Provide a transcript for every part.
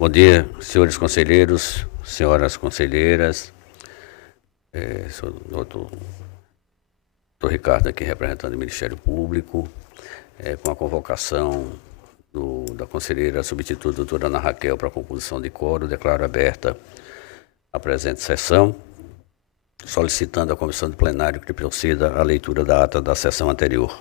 Bom dia, senhores conselheiros, senhoras conselheiras. Sou o doutor Ricardo aqui, representando o Ministério Público, com a convocação da conselheira substituta, doutora Ana Raquel, para a composição de quórum. Declaro aberta a presente sessão, solicitando à comissão de plenário que proceda à leitura da ata da sessão anterior.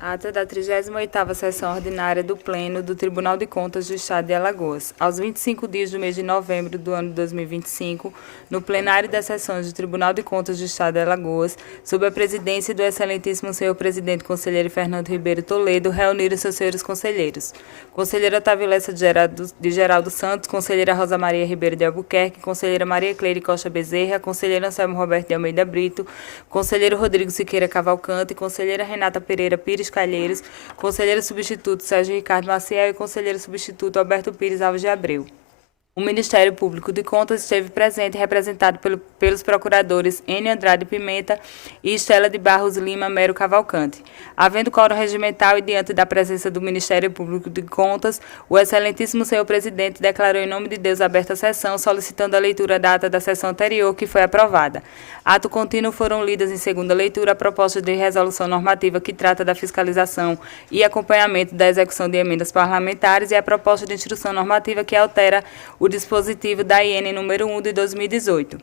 Ata da 38ª Sessão Ordinária do Pleno do Tribunal de Contas do Estado de Alagoas. Aos 25 dias do mês de novembro do ano de 2025, no plenário das sessões do Tribunal de Contas do Estado de Alagoas, sob a presidência do excelentíssimo senhor presidente conselheiro Fernando Ribeiro Toledo, reuniram seus senhores conselheiros. Conselheira Otávio Lessa de Geraldo Santos, conselheira Rosa Maria Ribeiro de Albuquerque, conselheira Maria Cleire Costa Bezerra, conselheiro Anselmo Roberto de Almeida Brito, conselheiro Rodrigo Siqueira Cavalcante, conselheira Renata Pereira Pires Calheiros, conselheiro substituto Sérgio Ricardo Maciel e conselheiro substituto Alberto Pires Alves de Abreu. O Ministério Público de Contas esteve presente e representado pelos procuradores N. Andrade Pimenta e Estela de Barros Lima Mero Cavalcante. Havendo quórum regimental e diante da presença do Ministério Público de Contas, o excelentíssimo senhor presidente declarou em nome de Deus aberta a sessão, solicitando a leitura da ata da sessão anterior, que foi aprovada. Ato contínuo foram lidas em segunda leitura a proposta de resolução normativa que trata da fiscalização e acompanhamento da execução de emendas parlamentares e a proposta de instrução normativa que altera o dispositivo da IN número 1 de 2018.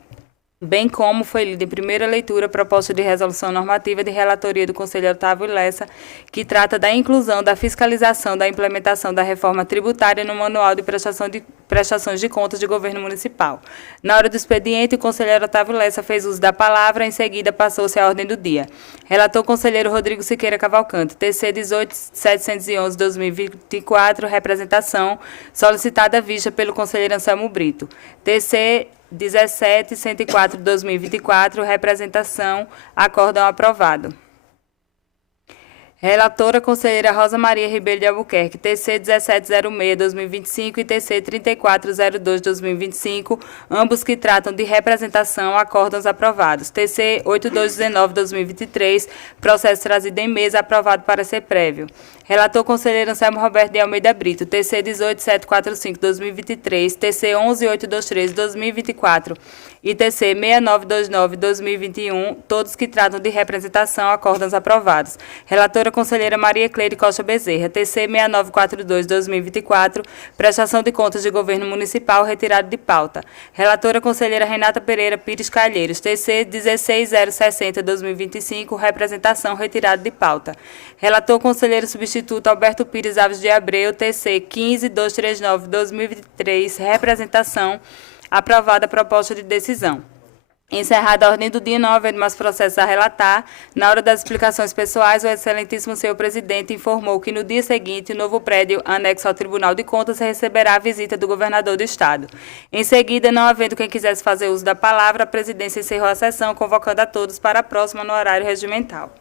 Bem como foi lida em primeira leitura a proposta de resolução normativa de relatoria do conselheiro Otávio Lessa, que trata da inclusão da fiscalização da implementação da reforma tributária no Manual de Prestações de Contas de Governo Municipal. Na hora do expediente, o conselheiro Otávio Lessa fez uso da palavra, em seguida passou-se à ordem do dia. Relator o conselheiro Rodrigo Siqueira Cavalcante, TC 18.711/2024, representação, solicitada vista pelo conselheiro Anselmo Brito. TC 17.104/2024, representação, acórdão aprovado. Relatora, conselheira Rosa Maria Ribeiro de Albuquerque, TC 1706/2025 e TC 3402/2025, ambos que tratam de representação, acórdãos aprovados. TC 8219/2023, processo trazido em mesa, aprovado para ser prévio. Relator, conselheiro Anselmo Roberto de Almeida Brito, TC 18745/2023, TC 11823/2024 e TC 6929/2021, todos que tratam de representação, acórdãos aprovados. Relatora, conselheira Maria Cleire Costa Bezerra, TC 6942/2024, prestação de contas de governo municipal, retirado de pauta. Relatora, conselheira Renata Pereira Pires Calheiros, TC 16060/2025, representação, retirado de pauta. Relator, conselheiro substituto Alberto Pires Alves de Abreu, TC 15239/2023, representação, aprovada a proposta de decisão. Encerrada a ordem do dia, não havendo mais processos a relatar, na hora das explicações pessoais, o excelentíssimo senhor presidente informou que no dia seguinte, o novo prédio anexo ao Tribunal de Contas receberá a visita do governador do Estado. Em seguida, não havendo quem quisesse fazer uso da palavra, a presidência encerrou a sessão, convocando a todos para a próxima no horário regimental.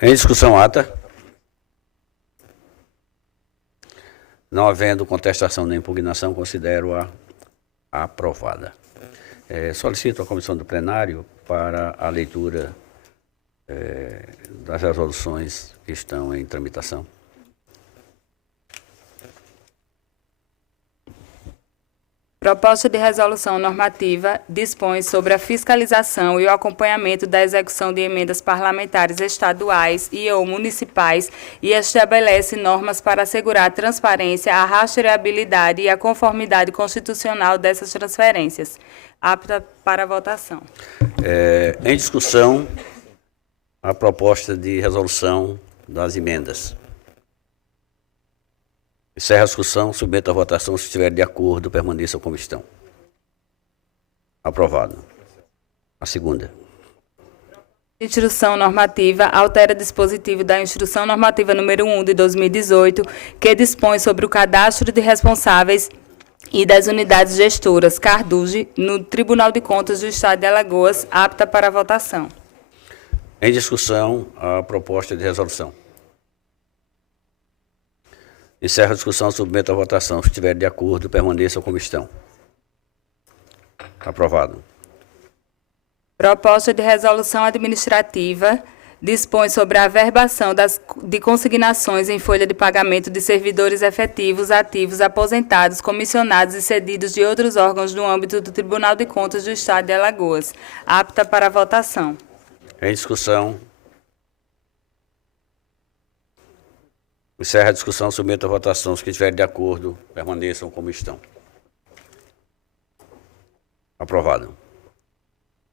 Em discussão, ata. Não havendo contestação nem impugnação, considero-a aprovada. Solicito à comissão do plenário para a leitura das resoluções que estão em tramitação. Proposta de resolução normativa dispõe sobre a fiscalização e o acompanhamento da execução de emendas parlamentares estaduais e ou municipais e estabelece normas para assegurar a transparência, a rastreabilidade e a conformidade constitucional dessas transferências. Apta para votação. Em discussão, a proposta de resolução das emendas. Encerra a discussão, submeto à votação. Se estiver de acordo, permaneça como estão. Aprovado. A segunda. Instrução normativa altera dispositivo da Instrução Normativa número 1 de 2018, que dispõe sobre o cadastro de responsáveis e das unidades gestoras, CARDUGE, no Tribunal de Contas do Estado de Alagoas, apta para votação. Em discussão, a proposta de resolução. Encerra a discussão, submeto à votação. Se estiver de acordo, permaneçam como estão. Aprovado. Proposta de resolução administrativa dispõe sobre a averbação de consignações em folha de pagamento de servidores efetivos, ativos, aposentados, comissionados e cedidos de outros órgãos no âmbito do Tribunal de Contas do Estado de Alagoas. Apta para votação. Em discussão. Encerra a discussão, submeto à votação. Os que estiverem de acordo, permaneçam como estão. Aprovado.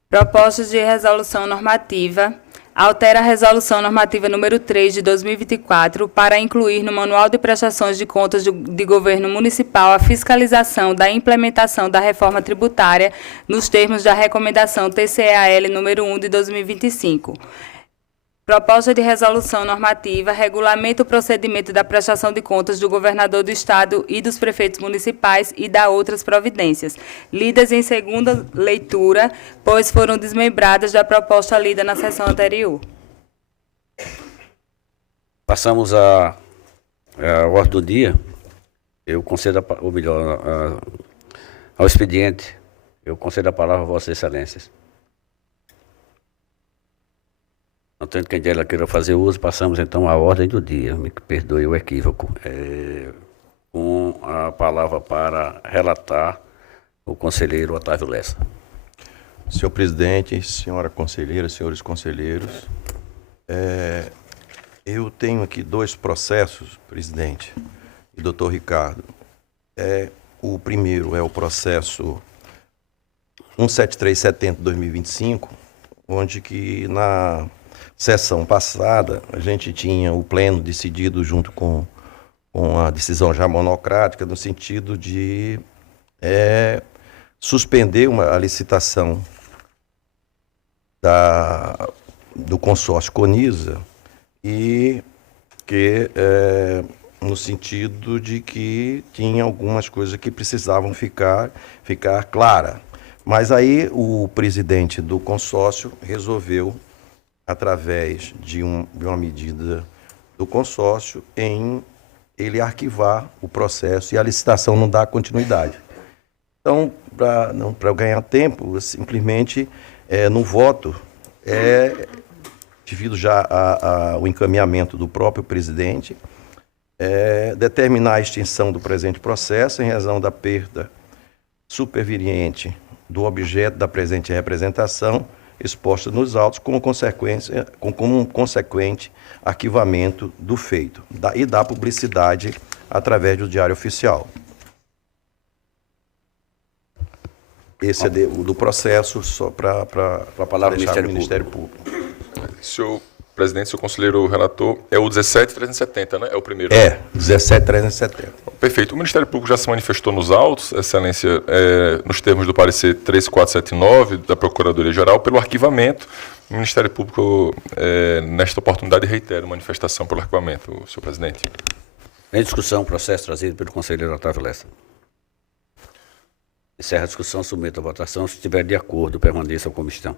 Proposta de resolução normativa. Altera a Resolução Normativa número 3 de 2024 para incluir no Manual de Prestações de Contas de Governo Municipal a fiscalização da implementação da reforma tributária nos termos da Recomendação TCEAL número 1 de 2025. Proposta de resolução normativa regulamenta o procedimento da prestação de contas do governador do Estado e dos prefeitos municipais e dá outras providências, lidas em segunda leitura, pois foram desmembradas da proposta lida na sessão anterior. Passamos à ordem do dia. Eu concedo, ou melhor, ao expediente. Eu concedo a palavra a Vossas Excelências. Não tendo quem dela queira fazer uso, passamos então à ordem do dia. Me perdoe o equívoco. Com a palavra para relatar o conselheiro Otávio Lessa. Senhor presidente, senhora conselheira, senhores conselheiros, eu tenho aqui 2 processos, presidente e doutor Ricardo. O primeiro é o processo 17370/2025, onde que na sessão passada, a gente tinha o pleno decidido junto com a decisão já monocrática, no sentido de suspender a licitação do consórcio Conisa e que no sentido de que tinha algumas coisas que precisavam ficar clara. Mas aí o presidente do consórcio resolveu, através de uma medida do consórcio, em ele arquivar o processo e a licitação não dá continuidade. Então, para ganhar tempo, simplesmente, no voto, devido já ao encaminhamento do próprio presidente, determinar a extinção do presente processo em razão da perda superveniente do objeto da presente representação, exposta nos autos, como um consequente arquivamento do feito e da publicidade através do Diário Oficial. Esse é do processo, só para a palavra deixar do Ministério Público. Senhor presidente, senhor conselheiro relator, é o 17370, né? É o primeiro. 17370. Perfeito. O Ministério Público já se manifestou nos autos, Excelência, nos termos do parecer 3479 da Procuradoria-Geral, pelo arquivamento. O Ministério Público, nesta oportunidade, reitera a manifestação pelo arquivamento, senhor presidente. Em discussão, processo trazido pelo conselheiro Otávio Lessa. Encerra a discussão, submeto à votação. Se estiver de acordo, permaneça como estão.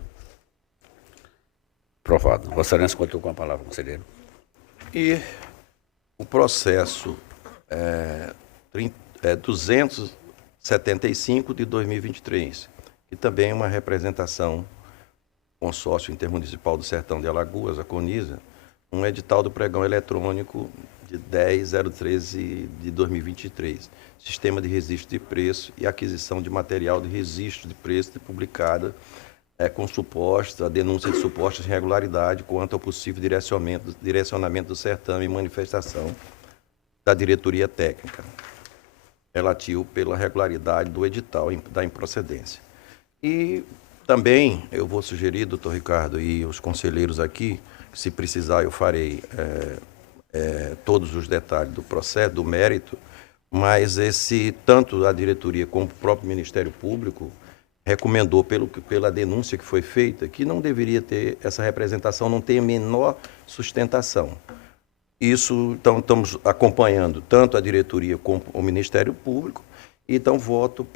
Aprovado. Vossa Excelência contou com a palavra, conselheiro. E o processo 275 de 2023, que também é uma representação consórcio intermunicipal do Sertão de Alagoas, a Conisa, um edital do pregão eletrônico de 10/013 de 2023, sistema de registro de preço e aquisição de material de registro de preço publicada com a denúncia de supostas irregularidade quanto ao possível direcionamento do certame e manifestação da diretoria técnica, relativo pela regularidade do edital da improcedência. E também eu vou sugerir, doutor Ricardo, e os conselheiros aqui, se precisar eu farei todos os detalhes do processo, do mérito, mas tanto a diretoria como o próprio Ministério Público recomendou, pela denúncia que foi feita, que não deveria ter, essa representação não tem a menor sustentação. Isso, então, estamos acompanhando tanto a diretoria como o Ministério Público, e então voto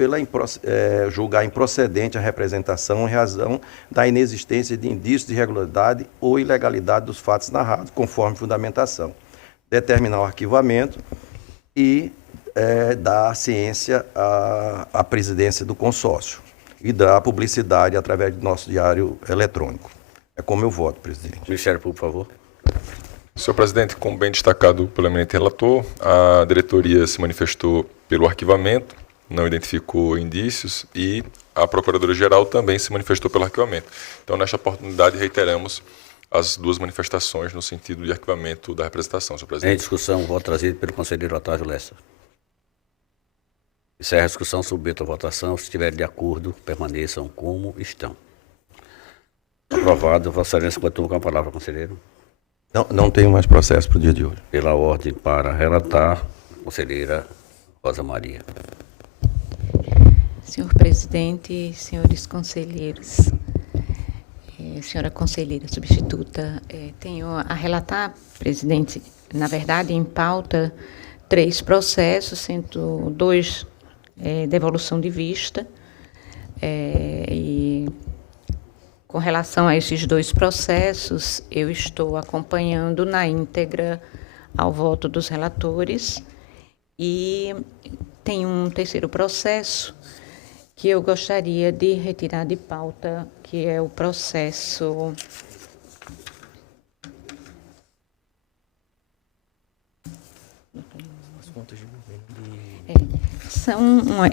julgar improcedente a representação em razão da inexistência de indícios de irregularidade ou ilegalidade dos fatos narrados, conforme fundamentação. Determinar o arquivamento e dar ciência à presidência do consórcio e dar publicidade através do nosso diário eletrônico. É como eu voto, presidente. Ministério Público, por favor. Senhor presidente, como bem destacado pelo eminente relator, a diretoria se manifestou pelo arquivamento, não identificou indícios e a Procuradora-Geral também se manifestou pelo arquivamento. Então, nesta oportunidade, reiteramos as duas manifestações no sentido de arquivamento da representação, senhor presidente. Em discussão, o voto trazido pelo conselheiro Otávio Lessa. Encerra a discussão, submeto à votação. Se estiverem de acordo, permaneçam como estão. Aprovado. Vossa Excelência continua com a palavra, conselheiro. Não tenho mais processo para o dia de hoje. Pela ordem para relatar, conselheira Rosa Maria. Senhor presidente, senhores conselheiros, senhora conselheira substituta, tenho a relatar, presidente, na verdade, em pauta, 3 processos, sendo 2 devolução de vista, e com relação a esses 2 processos, eu estou acompanhando na íntegra ao voto dos relatores e tem um 3º processo que eu gostaria de retirar de pauta, que é o processo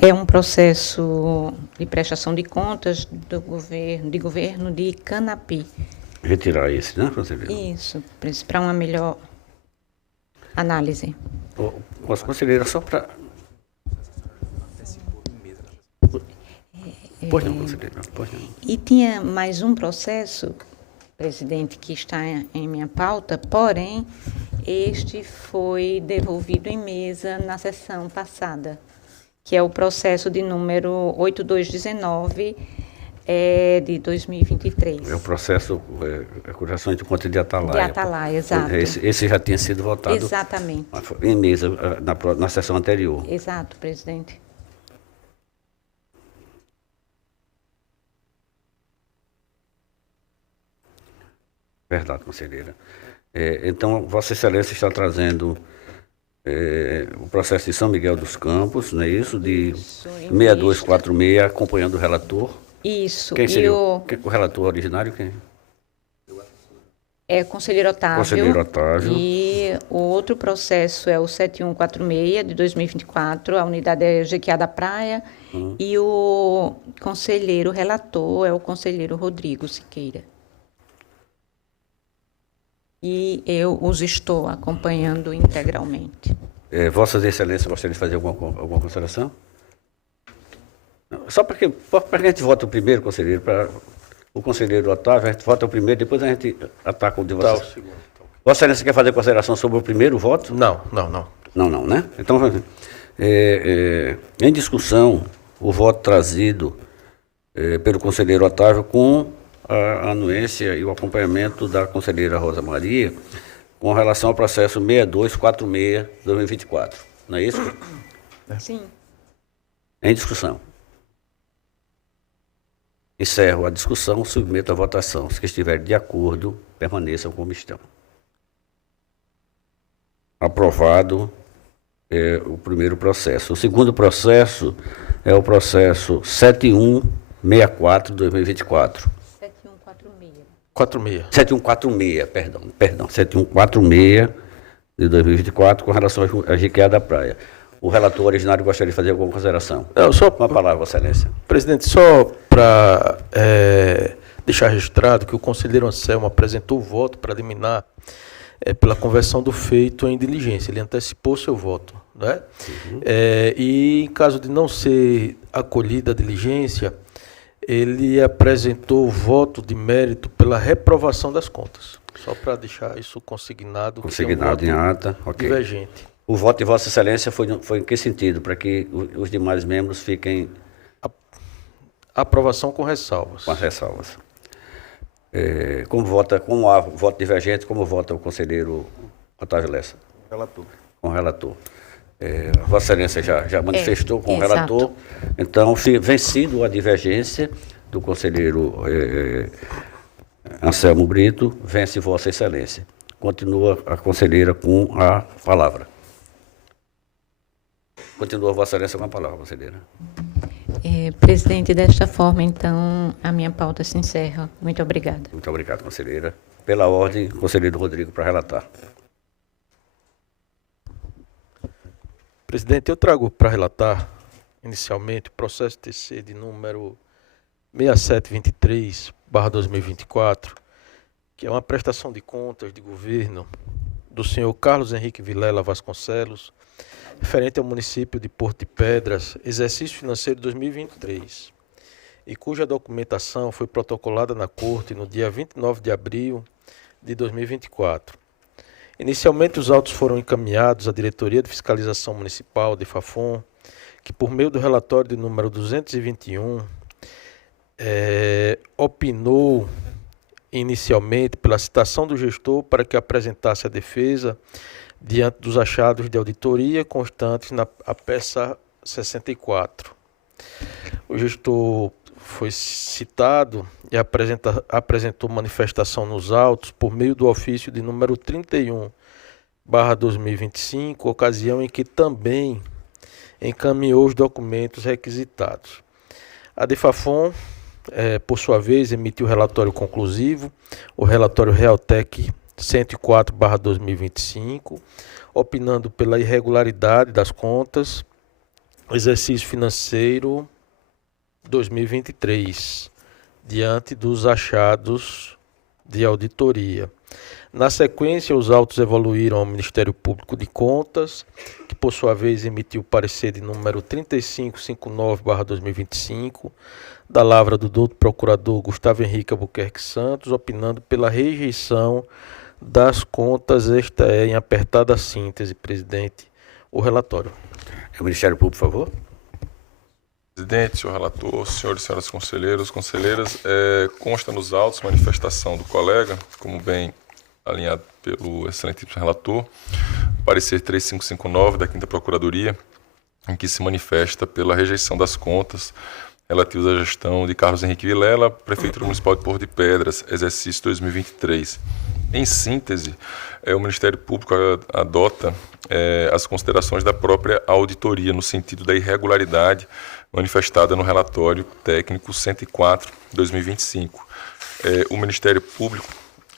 é um processo de prestação de contas do governo de Canapi. Retirar esse, né, conselheiro? Isso, para uma melhor análise. Conselheira, só para... Pois não, conselheira, pois não. E tinha mais um processo, presidente, que está em minha pauta, porém, este foi devolvido em mesa na sessão passada, que é o processo de número 8219 de 2023. É o processo acusação de conta de Atalaia. De Atalaia, exato. Esse já tinha sido votado. Exatamente. Em mesa na sessão anterior. Exato, presidente. Verdade, conselheira. Então, Vossa Excelência está trazendo o processo de São Miguel dos Campos, não é isso? De 6246, acompanhando o relator. Isso. Quem seria o relator originário? Quem? É o conselheiro Otávio. Conselheiro Otávio. E o outro processo é o 7146, de 2024, a unidade é Jequiá da Praia. E o conselheiro relator é o conselheiro Rodrigo Siqueira. E eu os estou acompanhando integralmente. Vossas Excelências gostariam de fazer alguma consideração? Não, só para que a gente vote o primeiro, conselheiro, para o conselheiro Otávio, a gente vota o primeiro, depois a gente ataca o de vocês. Vossa Excelência quer fazer consideração sobre o primeiro voto? Não. Não, né? Então, em discussão, o voto trazido pelo conselheiro Otávio com a anuência e o acompanhamento da conselheira Rosa Maria com relação ao processo 6246-2024. Não é isso? Sim. Em discussão. Encerro a discussão, submeto à votação. Os que estiverem de acordo, permaneçam como estão. Aprovado o primeiro processo. O segundo processo é o processo 7164-2024. 7146, perdão, 7146 de 2024, com relação a Jequiá da Praia. O relator originário gostaria de fazer alguma consideração? Não, só com a palavra, Vossa Excelência. Presidente, só para deixar registrado que o conselheiro Anselmo apresentou o voto para eliminar pela conversão do feito em diligência. Ele antecipou seu voto, né? E em caso de não ser acolhida a diligência, ele apresentou o voto de mérito pela reprovação das contas. Só para deixar isso consignado. Consignado em ata, ok. Divergente. O voto de Vossa Excelência foi em que sentido? Para que os demais membros fiquem... Aprovação com ressalvas. Com as ressalvas. Como há voto divergente, como vota o conselheiro Otávio Lessa? Relator. Com o relator. Vossa Excelência já manifestou com o exato. relator. Então, vencido a divergência do conselheiro Anselmo Brito, vence Vossa Excelência. Continua a conselheira com a palavra. Continua Vossa Excelência com a palavra, conselheira. Presidente, desta forma, então, a minha pauta se encerra. Muito obrigada. Muito obrigado, conselheira. Pela ordem, conselheiro Rodrigo, para relatar. Presidente, eu trago para relatar, inicialmente, o processo TC de número 6723/2024, que é uma prestação de contas de governo do senhor Carlos Henrique Vilela Vasconcelos, referente ao município de Porto de Pedras, exercício financeiro 2023, e cuja documentação foi protocolada na Corte no dia 29 de abril de 2024. Inicialmente, os autos foram encaminhados à Diretoria de Fiscalização Municipal de Fafon, que, por meio do relatório de número 221, opinou inicialmente pela citação do gestor para que apresentasse a defesa diante dos achados de auditoria constantes na peça 64. O gestor foi citado e apresentou manifestação nos autos por meio do ofício de número 31/2025, ocasião em que também encaminhou os documentos requisitados. A DEFAFON, por sua vez, emitiu o relatório conclusivo, o relatório Realtec 104/2025, opinando pela irregularidade das contas, exercício financeiro 2023, diante dos achados de auditoria. Na sequência, os autos evoluíram ao Ministério Público de Contas, que por sua vez emitiu o parecer de número 3559/2025, da lavra do doutor procurador Gustavo Henrique Albuquerque Santos, opinando pela rejeição das contas. Esta é, em apertada síntese, presidente, o relatório. O Ministério Público, por favor. Presidente, senhor relator, senhores e senhoras conselheiros, conselheiras, consta nos autos manifestação do colega, como bem alinhado pelo excelentíssimo relator, parecer 3559 da 5ª Procuradoria, em que se manifesta pela rejeição das contas relativas à gestão de Carlos Henrique Vilela, Prefeitura Municipal de Porto de Pedras, exercício 2023. Em síntese, o Ministério Público adota as considerações da própria auditoria, no sentido da irregularidade manifestada no relatório técnico 104/2025. O Ministério Público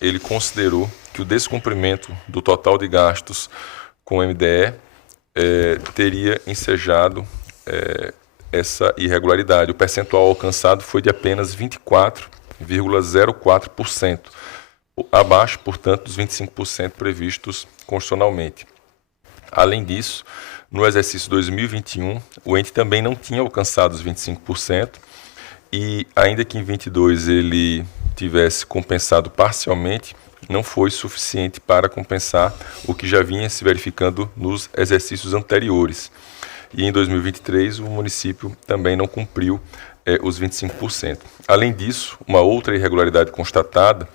ele considerou que o descumprimento do total de gastos com o MDE teria ensejado essa irregularidade. O percentual alcançado foi de apenas 24,04%, abaixo, portanto, dos 25% previstos constitucionalmente. Além disso, no exercício 2021, o ente também não tinha alcançado os 25%, e ainda que em 22 ele tivesse compensado parcialmente, não foi suficiente para compensar o que já vinha se verificando nos exercícios anteriores. E em 2023, o município também não cumpriu os 25%. Além disso, uma outra irregularidade constatada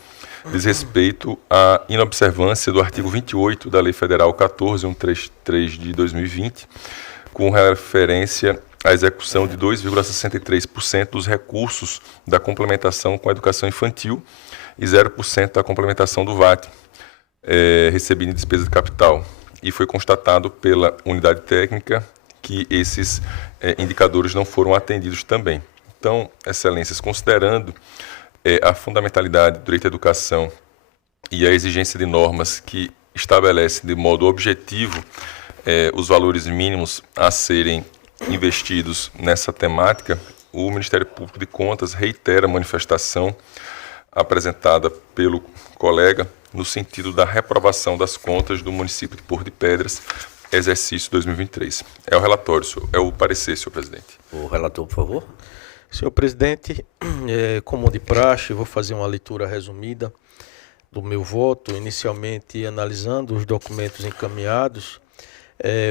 diz respeito à inobservância do artigo 28 da Lei Federal 14.133 de 2020, com referência à execução de 2,63% dos recursos da complementação com a educação infantil e 0% da complementação do VAT, recebido em despesa de capital. E foi constatado pela unidade técnica que esses indicadores não foram atendidos também. Então, excelências, considerando a fundamentalidade do direito à educação e a exigência de normas que estabelecem de modo objetivo os valores mínimos a serem investidos nessa temática, o Ministério Público de Contas reitera a manifestação apresentada pelo colega no sentido da reprovação das contas do município de Porto de Pedras, exercício 2023. É o relatório, é o parecer, senhor presidente. O relator, por favor. Senhor presidente, como de praxe, vou fazer uma leitura resumida do meu voto. Inicialmente, analisando os documentos encaminhados,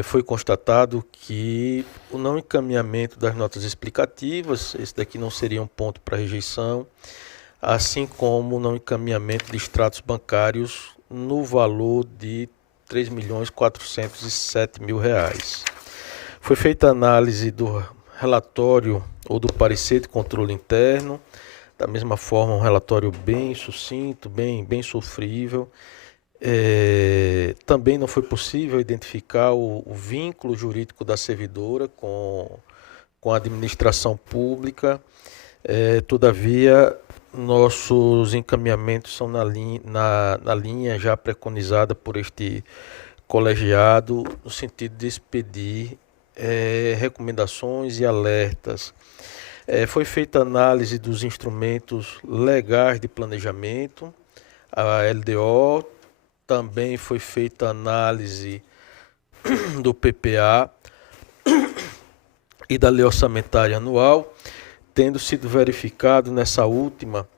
foi constatado que o não encaminhamento das notas explicativas, esse daqui não seria um ponto para rejeição, assim como o não encaminhamento de extratos bancários no valor de R$ 3.407.000. Foi feita a análise do relatório ou do parecer de controle interno, da mesma forma um relatório bem sucinto, bem sofrível. Também não foi possível identificar o vínculo jurídico da servidora com com a administração pública. Todavia, nossos encaminhamentos são na linha já preconizada por este colegiado, no sentido de expedir recomendações e alertas. Foi feita análise dos instrumentos legais de planejamento, a LDO, também foi feita análise do PPA e da Lei Orçamentária Anual, tendo sido verificado nessa última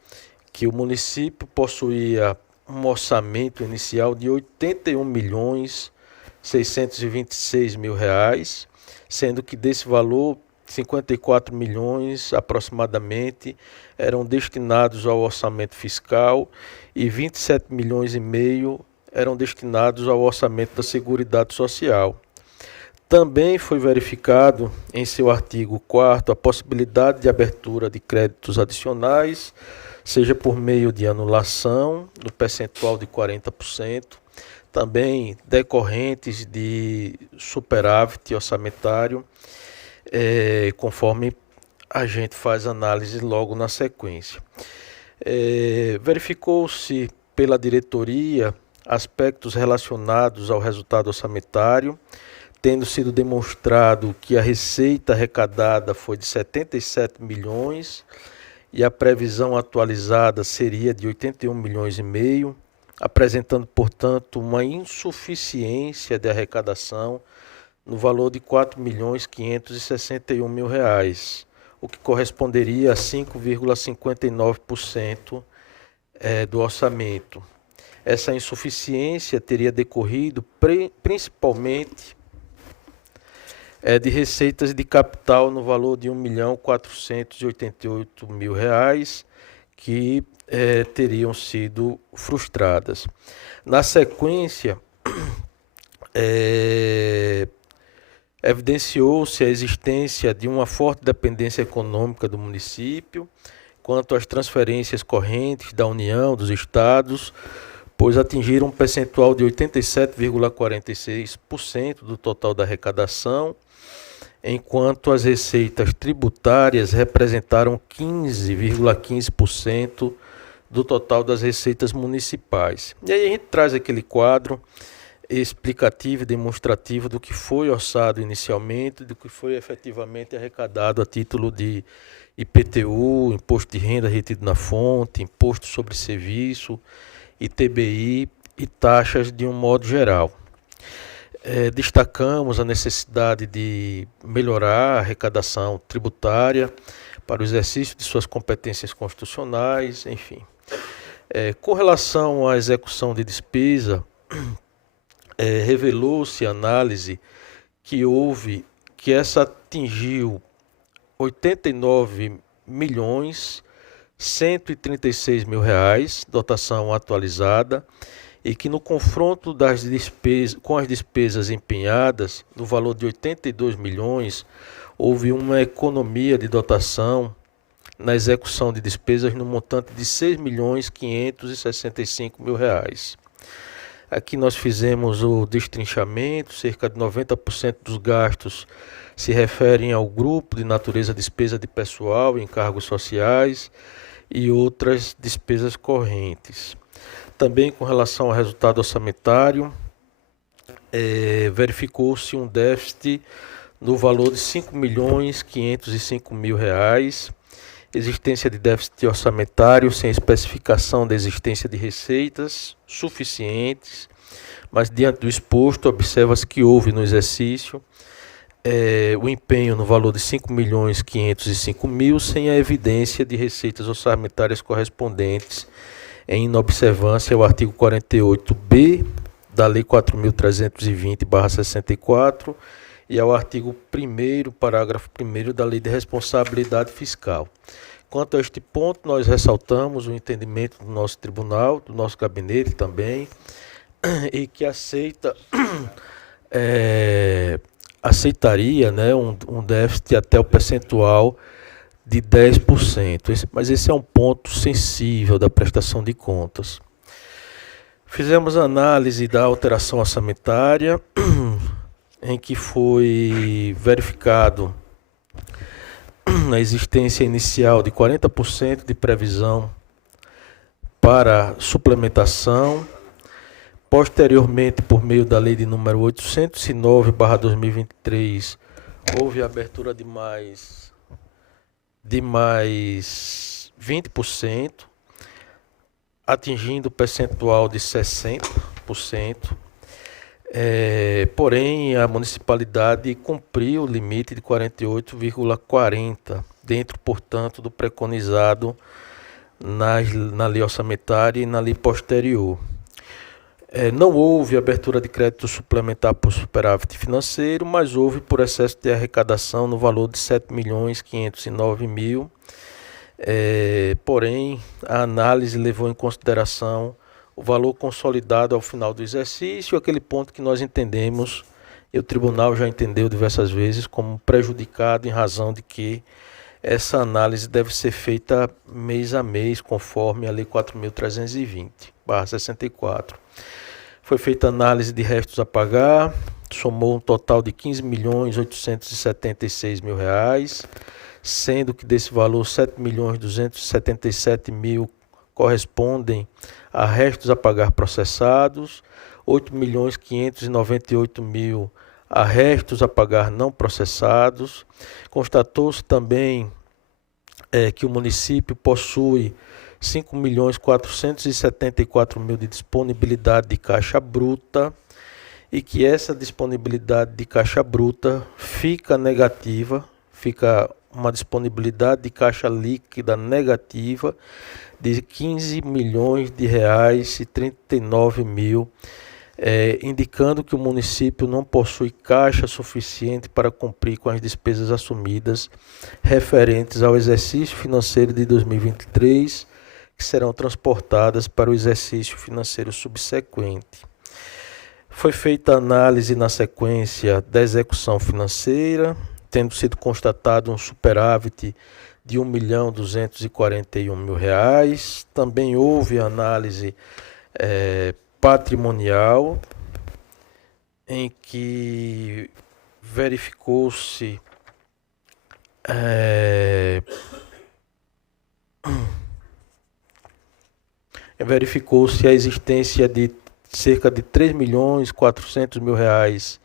que o município possuía um orçamento inicial de R$ 81.626.000, sendo que desse valor, 54 milhões aproximadamente eram destinados ao orçamento fiscal e 27 milhões e meio eram destinados ao orçamento da Seguridade Social. Também foi verificado em seu artigo 4º a possibilidade de abertura de créditos adicionais, seja por meio de anulação do percentual de 40%, também decorrentes de superávit orçamentário, conforme a gente faz análise logo na sequência. Verificou-se pela diretoria aspectos relacionados ao resultado orçamentário, tendo sido demonstrado que a receita arrecadada foi de 77 milhões e a previsão atualizada seria de 81 milhões e meio, apresentando, portanto, uma insuficiência de arrecadação no valor de R$ 4.561.000, o que corresponderia a 5,59% do orçamento. Essa insuficiência teria decorrido principalmente de receitas de capital no valor de R$ 1.488.000, que teriam sido frustradas. Na sequência, evidenciou-se a existência de uma forte dependência econômica do município quanto às transferências correntes da União, dos estados, pois atingiram um percentual de 87,46% do total da arrecadação, enquanto as receitas tributárias representaram 15,15% do total das receitas municipais. E aí a gente traz aquele quadro explicativo e demonstrativo do que foi orçado inicialmente, do que foi efetivamente arrecadado a título de IPTU, Imposto de Renda retido na fonte, Imposto sobre Serviço, ITBI e taxas de um modo geral. Destacamos a necessidade de melhorar a arrecadação tributária para o exercício de suas competências constitucionais, enfim. Com relação à execução de despesa, revelou-se a análise que essa atingiu 89.136.000, dotação atualizada, e que no confronto com as despesas empenhadas, no valor de 82 milhões, houve uma economia de dotação na execução de despesas no montante de R$ 6.565.000. Aqui nós fizemos o destrinchamento, cerca de 90% dos gastos se referem ao grupo de natureza despesa de pessoal, encargos sociais e outras despesas correntes. Também com relação ao resultado orçamentário, verificou-se um déficit no valor de R$ 5.505.000, existência de déficit orçamentário sem especificação da existência de receitas suficientes, mas diante do exposto, observa-se que houve no exercício o empenho no valor de R$ 5.505.000 sem a evidência de receitas orçamentárias correspondentes, em inobservância ao artigo 48b da Lei 4.320/64 e ao artigo 1º, parágrafo 1º da Lei de Responsabilidade Fiscal. Quanto a este ponto, nós ressaltamos o entendimento do nosso tribunal, do nosso gabinete também, e que aceitaria, né, um déficit até o percentual de 10%. Mas esse é um ponto sensível da prestação de contas. Fizemos análise da alteração orçamentária, em que foi verificado a existência inicial de 40% de previsão para suplementação. Posteriormente, por meio da lei de número 809/2023, houve a abertura de mais 20%, atingindo o percentual de 60%. Porém, a municipalidade cumpriu o limite de 48,40%, dentro, portanto, do preconizado na lei orçamentária e na lei posterior. Não houve abertura de crédito suplementar por superávit financeiro, mas houve por excesso de arrecadação no valor de R$ 7.509.000. Porém, a análise levou em consideração o valor consolidado ao final do exercício, aquele ponto que nós entendemos, e o tribunal já entendeu diversas vezes, como prejudicado em razão de que essa análise deve ser feita mês a mês, conforme a Lei 4.320/64. Foi feita análise de restos a pagar, somou um total de R$ 15.876.000, sendo que desse valor R$ 7.277.000 correspondem a restos a pagar processados, R$ 8.598.000 a restos a pagar não processados. Constatou-se também que o município possui R$ 5.474.000 de disponibilidade de caixa bruta e que essa disponibilidade de caixa bruta fica negativa, fica uma disponibilidade de caixa líquida negativa de R$ 15.000.039, indicando que o município não possui caixa suficiente para cumprir com as despesas assumidas referentes ao exercício financeiro de 2023, que serão transportadas para o exercício financeiro subsequente. Foi feita análise na sequência da execução financeira, tendo sido constatado um superávit de R$ 1.241.000. Também houve análise patrimonial, em que verificou-se a existência de cerca de R$ 3.400.000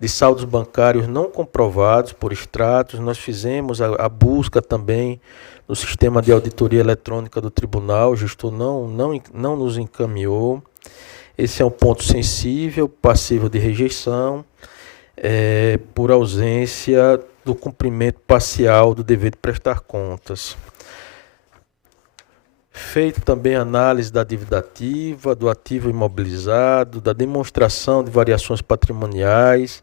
de saldos bancários não comprovados por extratos. Nós fizemos a busca também no sistema de auditoria eletrônica do tribunal, o gestor não nos encaminhou. Esse é um ponto sensível, passível de rejeição, por ausência do cumprimento parcial do dever de prestar contas. Feito também análise da dívida ativa, do ativo imobilizado, da demonstração de variações patrimoniais,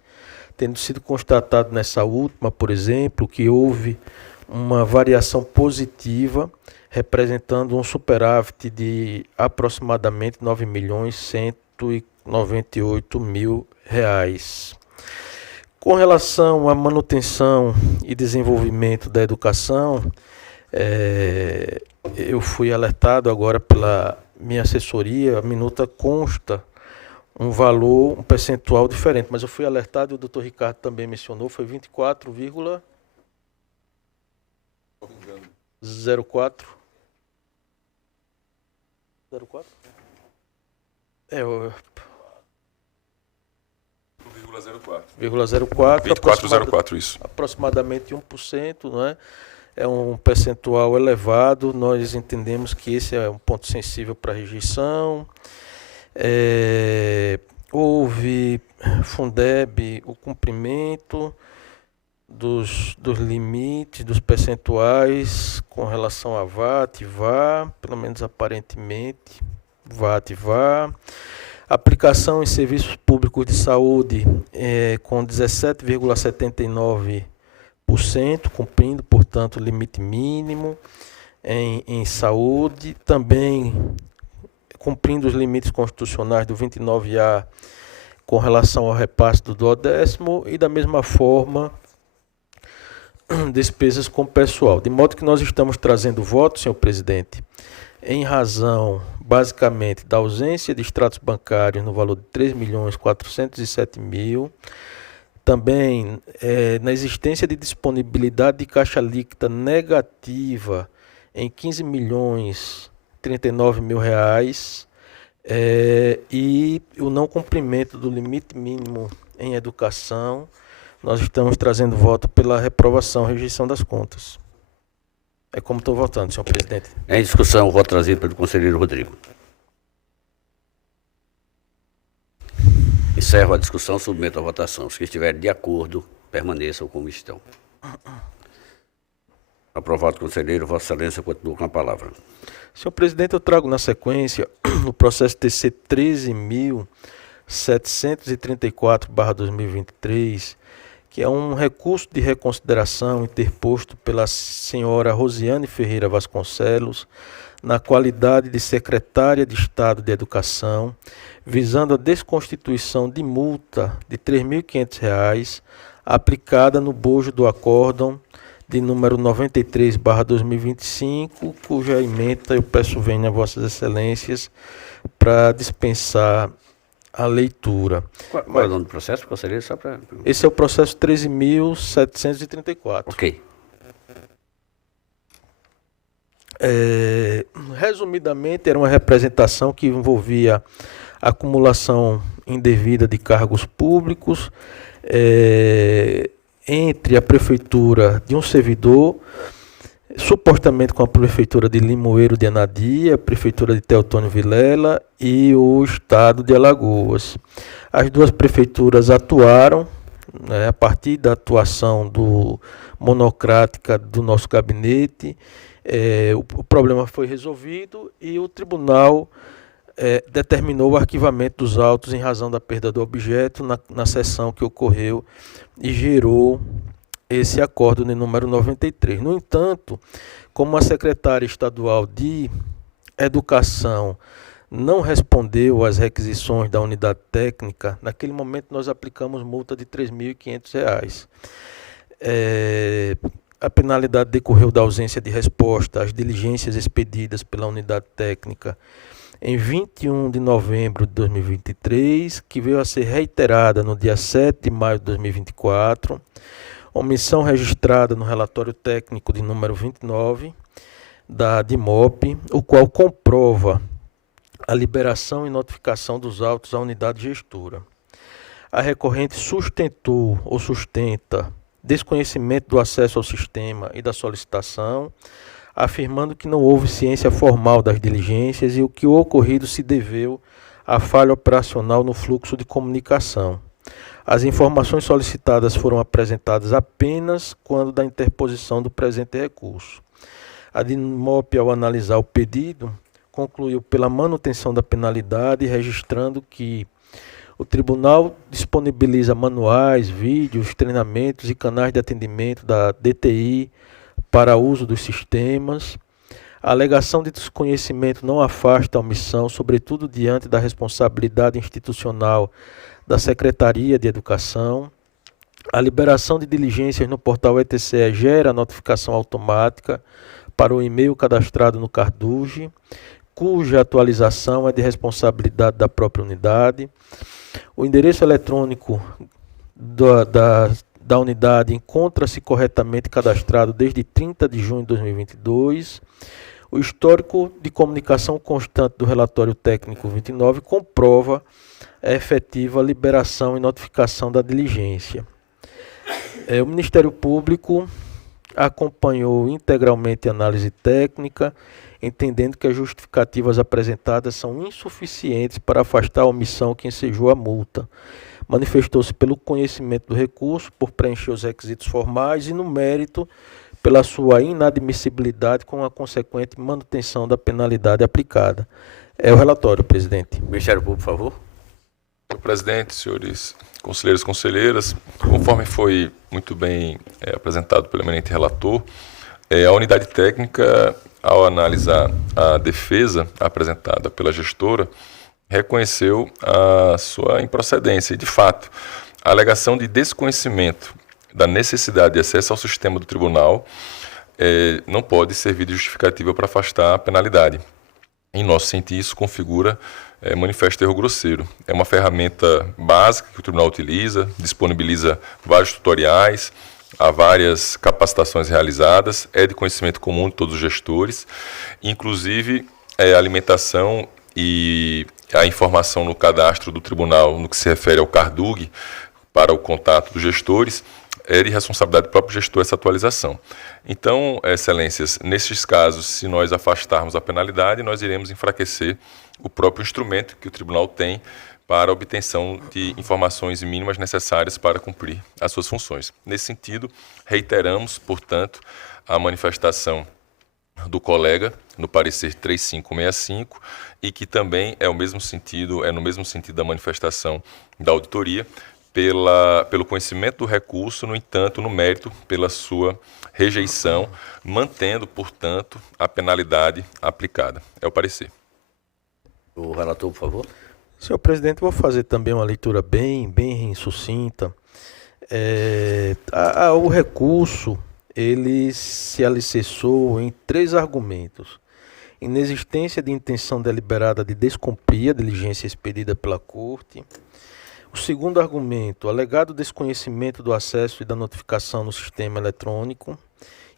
tendo sido constatado nessa última, por exemplo, que houve uma variação positiva, representando um superávit de aproximadamente R$ 9.198.000. Com relação à manutenção e desenvolvimento da educação, eu fui alertado agora pela minha assessoria, a minuta consta um valor, um percentual diferente, mas eu fui alertado, e o doutor Ricardo também mencionou, foi 24,04. 04? 24,04, isso. Aproximadamente 1%, não é? É um percentual elevado, nós entendemos que esse é um ponto sensível para rejeição. Houve, Fundeb, o cumprimento dos limites, dos percentuais com relação a VAT e VA, pelo menos aparentemente, VAT e VA. Aplicação em serviços públicos de saúde com 17,79%, cumprindo, portanto, o limite mínimo em saúde. Também cumprindo os limites constitucionais do 29A com relação ao repasse do 10º e, da mesma forma, despesas com pessoal. De modo que nós estamos trazendo voto, senhor presidente, em razão, basicamente, da ausência de extratos bancários no valor de R$ 3.407.000, Também, na existência de disponibilidade de caixa líquida negativa em 15 milhões 39 mil reais, e o não cumprimento do limite mínimo em educação, nós estamos trazendo voto pela reprovação, rejeição das contas. É como estou votando, senhor presidente. Em discussão, o voto trazido pelo conselheiro Rodrigo. Encerro a discussão, submeto à votação. Os que estiverem de acordo, permaneçam como estão. Aprovado, conselheiro. Vossa Excelência continua com a palavra. Senhor presidente, eu trago na sequência o processo TC 13.734/2023, que é um recurso de reconsideração interposto pela senhora Rosiane Ferreira Vasconcelos, na qualidade de secretária de Estado de Educação, visando a desconstituição de multa de R$ 3.500 aplicada no bojo do acórdão de número 93/2025, cuja ementa eu peço venha a vossas excelências para dispensar a leitura. Qual é o nome do processo, conselheiro? Só para... Esse é o processo 13.734. Ok. Resumidamente, era uma representação que envolvia acumulação indevida de cargos públicos entre a prefeitura de um servidor, supostamente com a prefeitura de Limoeiro de Anadia, a prefeitura de Teotônio Vilela e o estado de Alagoas. As duas prefeituras atuaram, a partir da atuação monocrática do nosso gabinete. O problema foi resolvido e o tribunal determinou o arquivamento dos autos em razão da perda do objeto na sessão que ocorreu e gerou esse acordo de número 93. No entanto, como a secretária estadual de Educação não respondeu às requisições da unidade técnica, naquele momento nós aplicamos multa de R$ 3.500. A penalidade decorreu da ausência de resposta às diligências expedidas pela unidade técnica em 21 de novembro de 2023, que veio a ser reiterada no dia 7 de maio de 2024, omissão registrada no relatório técnico de número 29 da DIMOP, o qual comprova a liberação e notificação dos autos à unidade gestora. A recorrente sustentou ou sustenta desconhecimento do acesso ao sistema e da solicitação, afirmando que não houve ciência formal das diligências e o que o ocorrido se deveu à falha operacional no fluxo de comunicação. As informações solicitadas foram apresentadas apenas quando da interposição do presente recurso. A DIMOP, ao analisar o pedido, concluiu pela manutenção da penalidade, registrando que o tribunal disponibiliza manuais, vídeos, treinamentos e canais de atendimento da DTI para uso dos sistemas. A alegação de desconhecimento não afasta a omissão, sobretudo diante da responsabilidade institucional da Secretaria de Educação. A liberação de diligências no portal ETCE gera notificação automática para o e-mail cadastrado no Carduge, cuja atualização é de responsabilidade da própria unidade. O endereço eletrônico da unidade encontra-se corretamente cadastrado desde 30 de junho de 2022. O histórico de comunicação constante do relatório técnico 29 comprova a efetiva liberação e notificação da diligência. O Ministério Público acompanhou integralmente a análise técnica, entendendo que as justificativas apresentadas são insuficientes para afastar a omissão que ensejou a multa. Manifestou-se pelo conhecimento do recurso, por preencher os requisitos formais e, no mérito, pela sua inadmissibilidade com a consequente manutenção da penalidade aplicada. É o relatório, presidente. Ministério Público, por favor. Senhor presidente, senhores conselheiros e conselheiras, conforme foi muito bem apresentado pelo eminente relator, a unidade técnica, ao analisar a defesa apresentada pela gestora, reconheceu a sua improcedência e, de fato, a alegação de desconhecimento da necessidade de acesso ao sistema do tribunal não pode servir de justificativa para afastar a penalidade. Em nosso sentido, isso configura manifesta erro grosseiro. É uma ferramenta básica que o tribunal utiliza, disponibiliza vários tutoriais, há várias capacitações realizadas, é de conhecimento comum de todos os gestores, inclusive a alimentação e a informação no cadastro do tribunal, no que se refere ao CARDUG, para o contato dos gestores, é de responsabilidade do próprio gestor essa atualização. Então, excelências, nesses casos, se nós afastarmos a penalidade, nós iremos enfraquecer o próprio instrumento que o tribunal tem para a obtenção de informações mínimas necessárias para cumprir as suas funções. Nesse sentido, reiteramos, portanto, a manifestação do colega no parecer 3565 e que também é no mesmo sentido da manifestação da auditoria, pelo conhecimento do recurso, no entanto, no mérito, pela sua rejeição, mantendo, portanto, a penalidade aplicada. É o parecer. O relator, por favor. Senhor presidente, vou fazer também uma leitura bem sucinta. O recurso, ele se alicerçou em 3 argumentos. Inexistência de intenção deliberada de descumprir a diligência expedida pela Corte. O segundo argumento, alegado desconhecimento do acesso e da notificação no sistema eletrônico.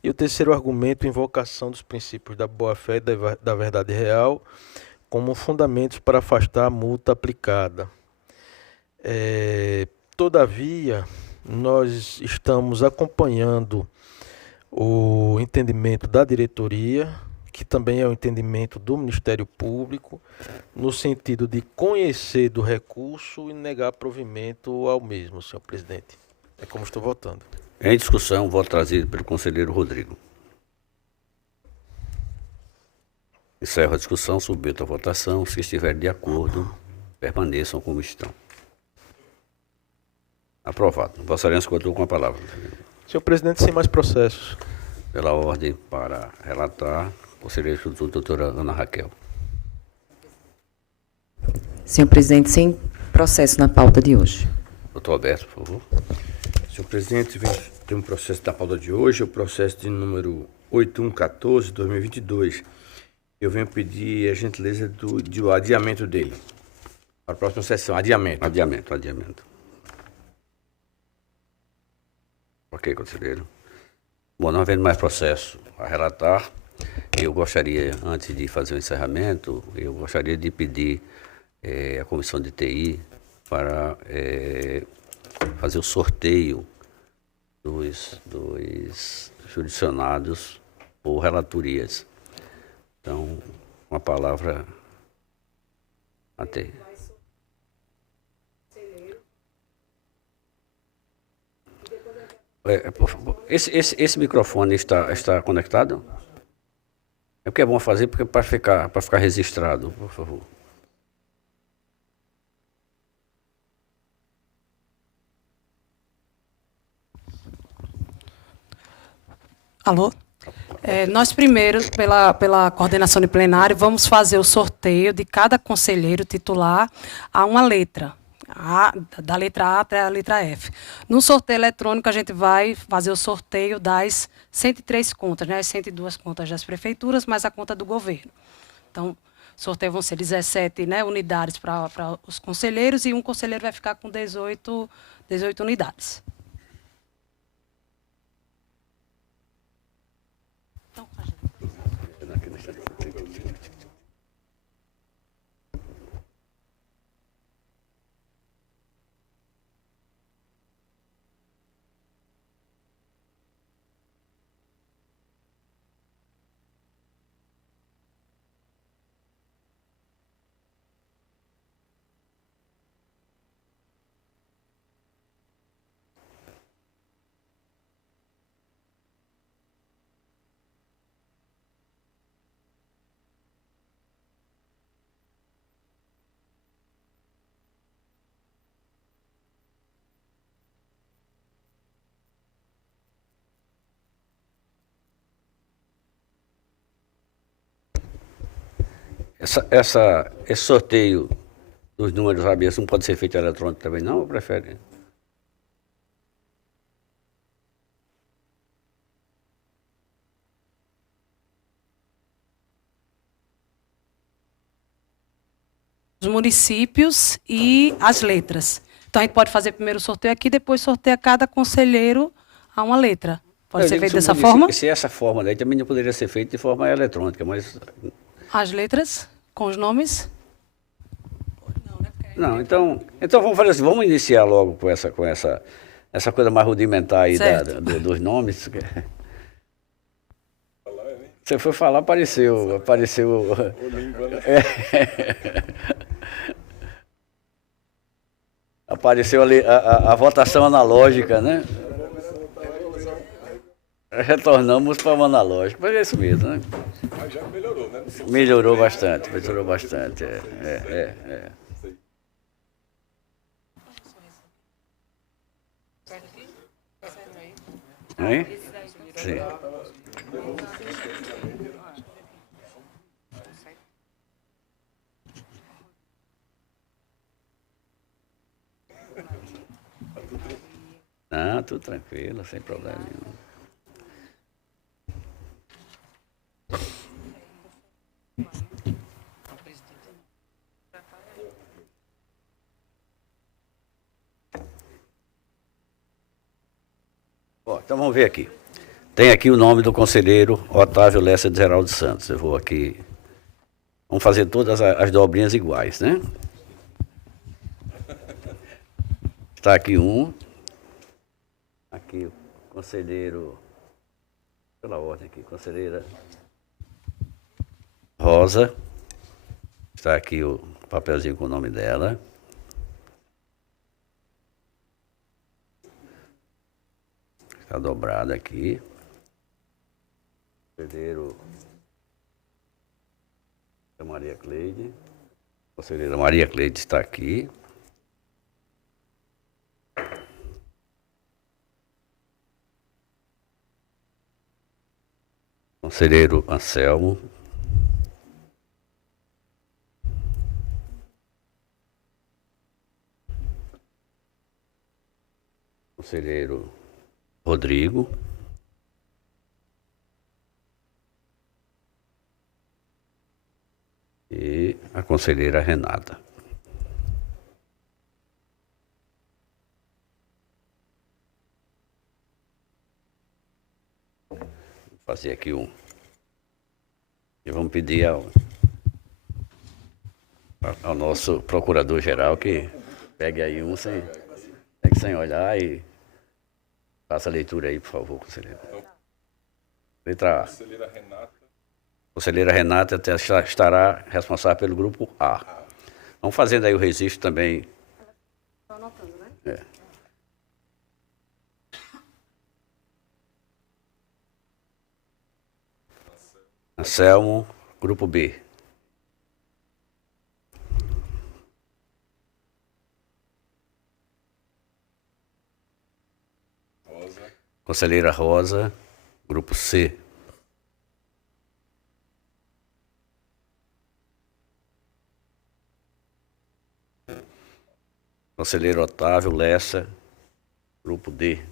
E o terceiro argumento, invocação dos princípios da boa-fé e da verdade real como fundamentos para afastar a multa aplicada. Todavia, nós estamos acompanhando o entendimento da diretoria, que também é o entendimento do Ministério Público, no sentido de conhecer do recurso e negar provimento ao mesmo, senhor presidente. É como estou votando. Em discussão, voto trazido pelo conselheiro Rodrigo. Encerro a discussão, submeto à votação. Se estiverem de acordo, permaneçam como estão. Aprovado. Vossa Excelência contou com a palavra. Senhor presidente, sem mais processos. Pela ordem para relatar, conselheira doutora Ana Raquel. Senhor presidente, sem processo na pauta de hoje. Doutor Alberto, por favor. Senhor presidente, tem um processo da pauta de hoje, o processo de número 8114-2022. Eu venho pedir a gentileza do adiamento dele. Para a próxima sessão, adiamento. Adiamento. Ok, conselheiro. Bom, não havendo mais processo a relatar, eu gostaria, antes de fazer o encerramento, eu gostaria de pedir a Comissão de TI para fazer o sorteio dos jurisdicionados por relatorias. Então, uma palavra a TI. Por favor. Esse microfone está conectado? É porque é bom fazer para ficar registrado, por favor. Alô? Nós primeiro, pela coordenação de plenário, vamos fazer o sorteio de cada conselheiro titular a uma letra. Da letra A até a letra F. No sorteio eletrônico, a gente vai fazer o sorteio das 103 contas, né? As 102 contas das prefeituras, mais a conta do governo. Então, sorteio vão ser 17, né, unidades para os conselheiros e um conselheiro vai ficar com 18 unidades. Esse sorteio dos números habeas não pode ser feito eletrônico também, não? Ou prefere? os municípios e as letras. Então, a gente pode fazer primeiro o sorteio aqui, depois sorteia cada conselheiro a uma letra. Pode ser feito dessa forma? Se essa forma daí também não poderia ser feita de forma eletrônica, mas... As letras com os nomes? Não, então vamos fazer assim, vamos iniciar logo com essa coisa mais rudimentar aí dos nomes. Você foi falar, apareceu. Apareceu ali a votação analógica, né? Retornamos para o analógico, mas é isso mesmo, né? Mas já melhorou, né? Melhorou bastante. Hein? Sim. Não, tudo tranquilo, sem problema nenhum. Então vamos ver aqui. Tem aqui o nome do conselheiro Otávio Lessa de Geraldo Santos. Eu vou aqui. Vamos fazer todas as dobrinhas iguais, né? Está aqui um. Aqui o conselheiro. Pela ordem aqui, conselheira Rosa. Está aqui o papelzinho com o nome dela. Está dobrado aqui. Conselheiro Maria Cleide. Conselheira Maria Cleide está aqui. Conselheiro Anselmo. Conselheiro Rodrigo. E a conselheira Renata. Vou fazer aqui um. E vamos pedir ao nosso procurador-geral que pegue aí um sem olhar e faça a leitura aí, por favor, conselheiro. Letra A. Conselheira Renata estará responsável pelo grupo A. Vamos fazendo aí o registro também. Estou anotando, né? É. Anselmo, grupo B. Conselheira Rosa, grupo C. Conselheiro Otávio Lessa, grupo D.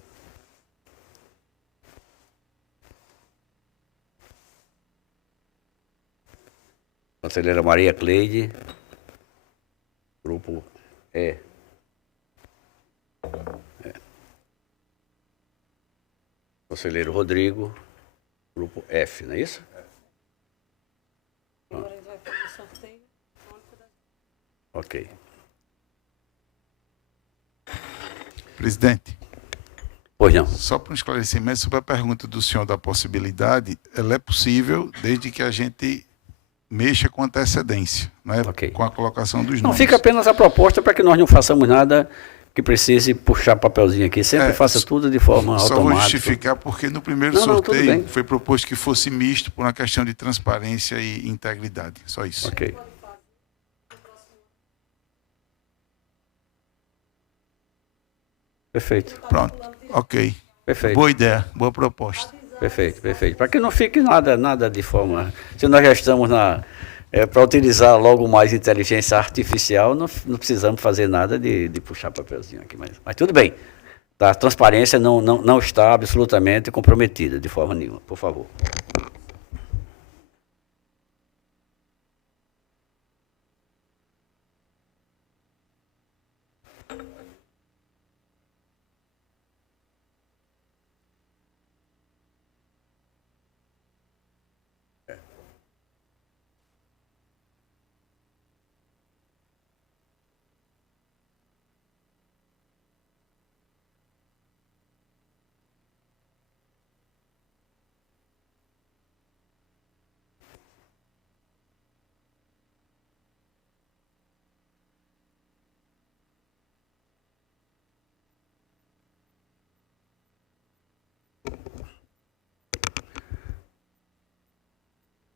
Conselheira Maria Cleide, grupo E. Conselheiro Rodrigo, grupo F, não é isso? Agora a gente vai fazer o sorteio. Ok. Presidente. Pois não. Só para um esclarecimento sobre a pergunta do senhor da possibilidade, ela é possível desde que a gente mexa com antecedência, né? Okay. Com a colocação dos Não, nomes. fica apenas a proposta para que nós não façamos nada que precise puxar papelzinho aqui. Sempre faça tudo de forma automática. Só vou justificar porque no primeiro sorteio foi proposto que fosse misto por uma questão de transparência e integridade. Só isso. Ok. Perfeito. Pronto. Ok. Perfeito. Boa ideia, boa proposta. Perfeito. Para que não fique nada de forma... Se nós já estamos para utilizar logo mais inteligência artificial, não precisamos fazer nada de puxar papelzinho aqui. Mas tudo bem. A transparência não está absolutamente comprometida de forma nenhuma. Por favor.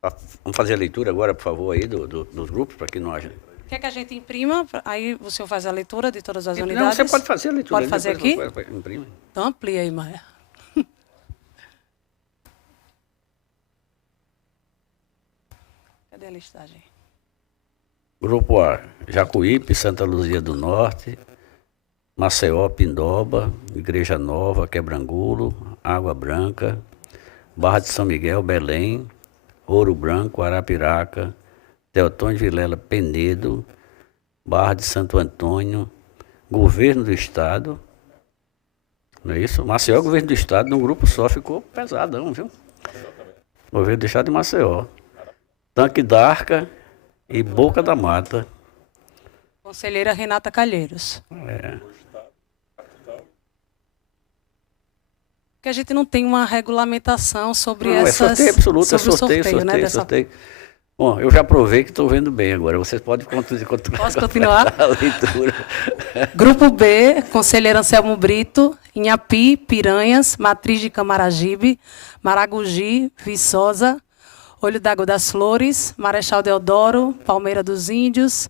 Vamos fazer a leitura agora, por favor, aí dos grupos, para que não haja... Quer que a gente imprima? Aí o senhor faz a leitura de todas as unidades? Não, você pode fazer a leitura. Pode fazer aqui? Imprime. Então amplia aí, Maia. Cadê a listagem? Grupo A, Jacuípe, Santa Luzia do Norte, Maceió, Pindoba, Igreja Nova, Quebrangulo, Água Branca, Barra de São Miguel, Belém, Ouro Branco, Arapiraca, Teotônio de Vilela, Penedo, Barra de Santo Antônio, Governo do Estado, não é isso? Maceió, Governo do Estado, num grupo só, ficou pesadão, viu? Governo do Estado de Maceió. Tanque d'Arca e Boca da Mata. Conselheira Renata Calheiros. Porque a gente não tem uma regulamentação sobre essas... É sorteio absoluto, sobre é sorteio, né, sorteio. Bom, eu já provei que estou vendo bem agora. Vocês podem Posso continuar? A leitura. Grupo B, conselheiro Anselmo Brito, Inhapi, Piranhas, Matriz de Camaragibe, Maragogi, Viçosa, Olho d'Água das Flores, Marechal Deodoro, Palmeira dos Índios,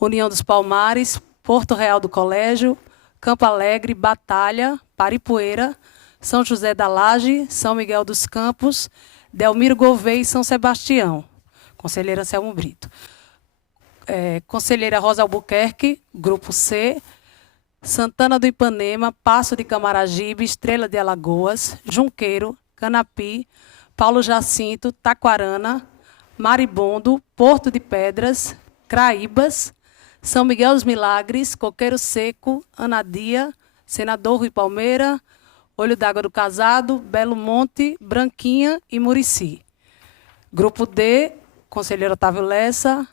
União dos Palmares, Porto Real do Colégio, Campo Alegre, Batalha, Paripoeira, São José da Laje, São Miguel dos Campos, Delmiro Gouveia e São Sebastião. Conselheira Anselmo Brito. Conselheira Rosa Albuquerque, Grupo C, Santana do Ipanema, Passo de Camaragibe, Estrela de Alagoas, Junqueiro, Canapi, Paulo Jacinto, Taquarana, Maribondo, Porto de Pedras, Craíbas, São Miguel dos Milagres, Coqueiro Seco, Anadia, Senador Rui Palmeira, Olho d'Água do Casado, Belo Monte, Branquinha e Murici. Grupo D, conselheiro Otávio Lessa,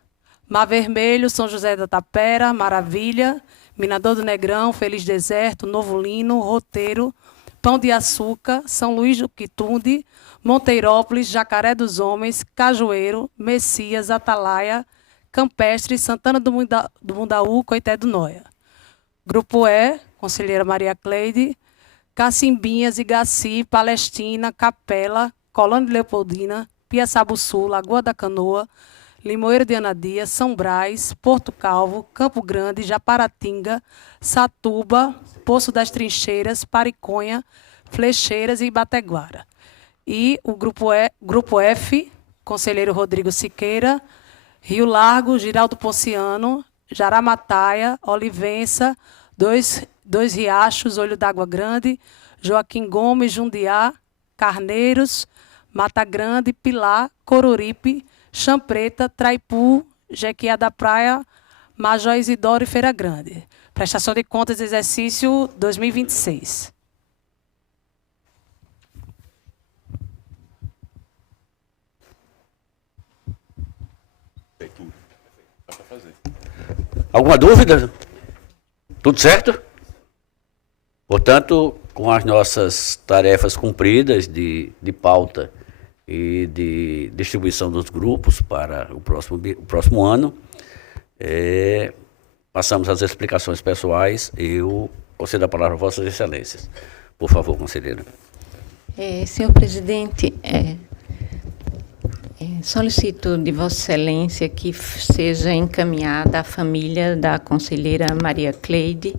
Mar Vermelho, São José da Tapera, Maravilha, Minador do Negrão, Feliz Deserto, Novo Lino, Roteiro, Pão de Açúcar, São Luís do Quitunde, Monteirópolis, Jacaré dos Homens, Cajueiro, Messias, Atalaia, Campestre, Santana do Mundaú, Coité do Noia. Grupo E, conselheira Maria Cleide, Cacimbinhas, Igaci, Palestina, Capela, Colônia de Leopoldina, Piaçabuçu, Lagoa da Canoa, Limoeiro de Anadia, São Brás, Porto Calvo, Campo Grande, Japaratinga, Satuba, Poço das Trincheiras, Pariconha, Flecheiras e Ibateguara. E o grupo F, conselheiro Rodrigo Siqueira, Rio Largo, Giraldo Ponciano, Jaramataia, Olivença, Dois Riachos, Olho d'Água Grande, Joaquim Gomes, Jundiá, Carneiros, Mata Grande, Pilar, Coruripe, Champreta, Traipu, Jequiá da Praia, Major Isidoro e Feira Grande. Prestação de contas, exercício 2026. Alguma dúvida? Tudo certo? Portanto, com as nossas tarefas cumpridas de pauta e de distribuição dos grupos para o próximo ano, passamos às explicações pessoais. Eu concedo a palavra a Vossas Excelências. Por favor, conselheira. Senhor presidente, solicito de Vossa Excelência que seja encaminhada à família da conselheira Maria Cleide.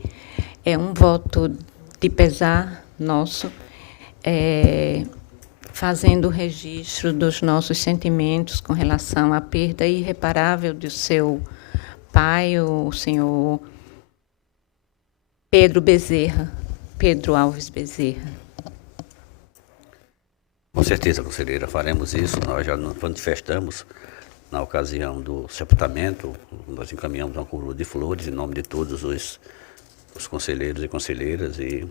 É um voto de pesar nosso, fazendo o registro dos nossos sentimentos com relação à perda irreparável do seu pai, o senhor Pedro Alves Bezerra. Com certeza, conselheira, faremos isso. Nós já nos manifestamos na ocasião do sepultamento. Nós encaminhamos uma coroa de flores em nome de todos os conselheiros e conselheiras e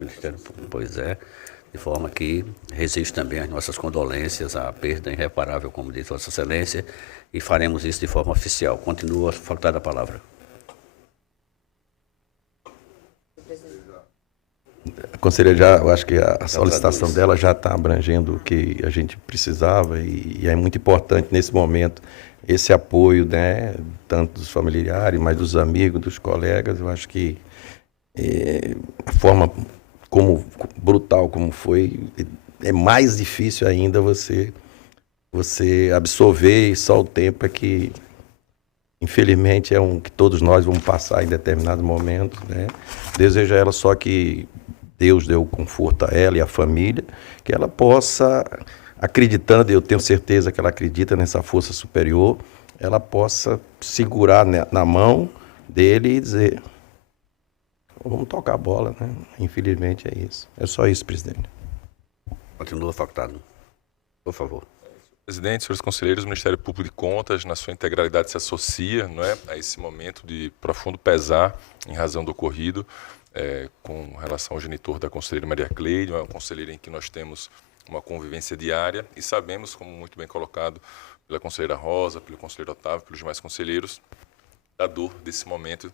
Ministério Público, de forma que resiste também as nossas condolências à perda irreparável, como disse Vossa Excelência, e faremos isso de forma oficial. Continua a facultar a palavra. A conselheira, eu acho que a solicitação dela já está abrangendo o que a gente precisava e é muito importante nesse momento esse apoio, né, tanto dos familiares, mas dos amigos, dos colegas. Eu acho que a forma brutal como foi, é mais difícil ainda você você absorver, e só o tempo é que, infelizmente, é um que todos nós vamos passar em determinado momento, né? Desejo a ela só que Deus dê o conforto a ela e à família, que ela possa, acreditando, eu tenho certeza que ela acredita nessa força superior, ela possa segurar na mão dele e dizer, vamos tocar a bola, né? Infelizmente é isso. É só isso, presidente. Continua facultado. Por favor. Presidente, senhores conselheiros, o Ministério Público de Contas, na sua integralidade, se associa, não é, a esse momento de profundo pesar em razão do ocorrido, com relação ao genitor da conselheira Maria Cleide, uma conselheira em que nós temos uma convivência diária e sabemos, como muito bem colocado pela conselheira Rosa, pelo conselheiro Otávio, pelos demais conselheiros, a dor desse momento,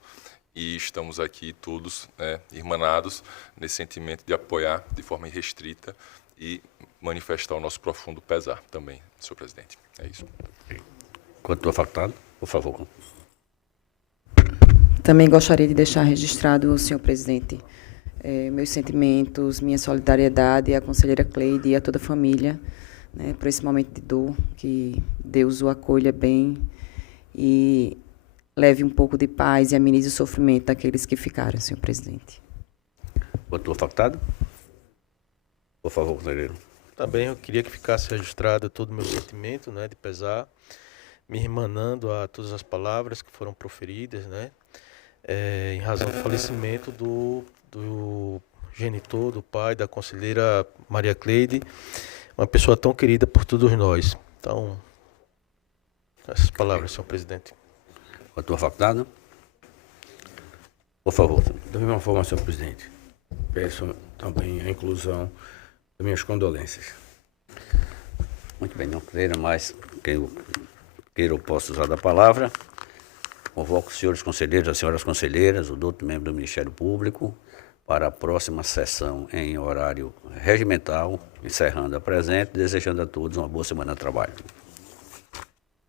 e estamos aqui todos, né, irmanados nesse sentimento de apoiar de forma irrestrita e manifestar o nosso profundo pesar também, senhor presidente. É isso. Continua facultado. Por favor. Também gostaria de deixar registrado, senhor presidente, meus sentimentos, minha solidariedade à conselheira Cleide e a toda a família, né, por esse momento de dor, que Deus o acolha bem e leve um pouco de paz e amenize o sofrimento daqueles que ficaram, senhor presidente. Continua facultado. Por favor, conselheiro. Também eu queria que ficasse registrado todo o meu sentimento, né, de pesar, me irmanando a todas as palavras que foram proferidas, né, em razão do falecimento do genitor, do pai, da conselheira Maria Cleide, uma pessoa tão querida por todos nós. Então, essas palavras, senhor presidente. Continua facultado. Por favor. Da mesma forma, senhor presidente, peço também a inclusão das minhas condolências. Muito bem, não queira mais queira ou possa usar da palavra. Convoco os senhores conselheiros, as senhoras conselheiras, o doutor membro do Ministério Público, para a próxima sessão em horário regimental, encerrando a presente, desejando a todos uma boa semana de trabalho.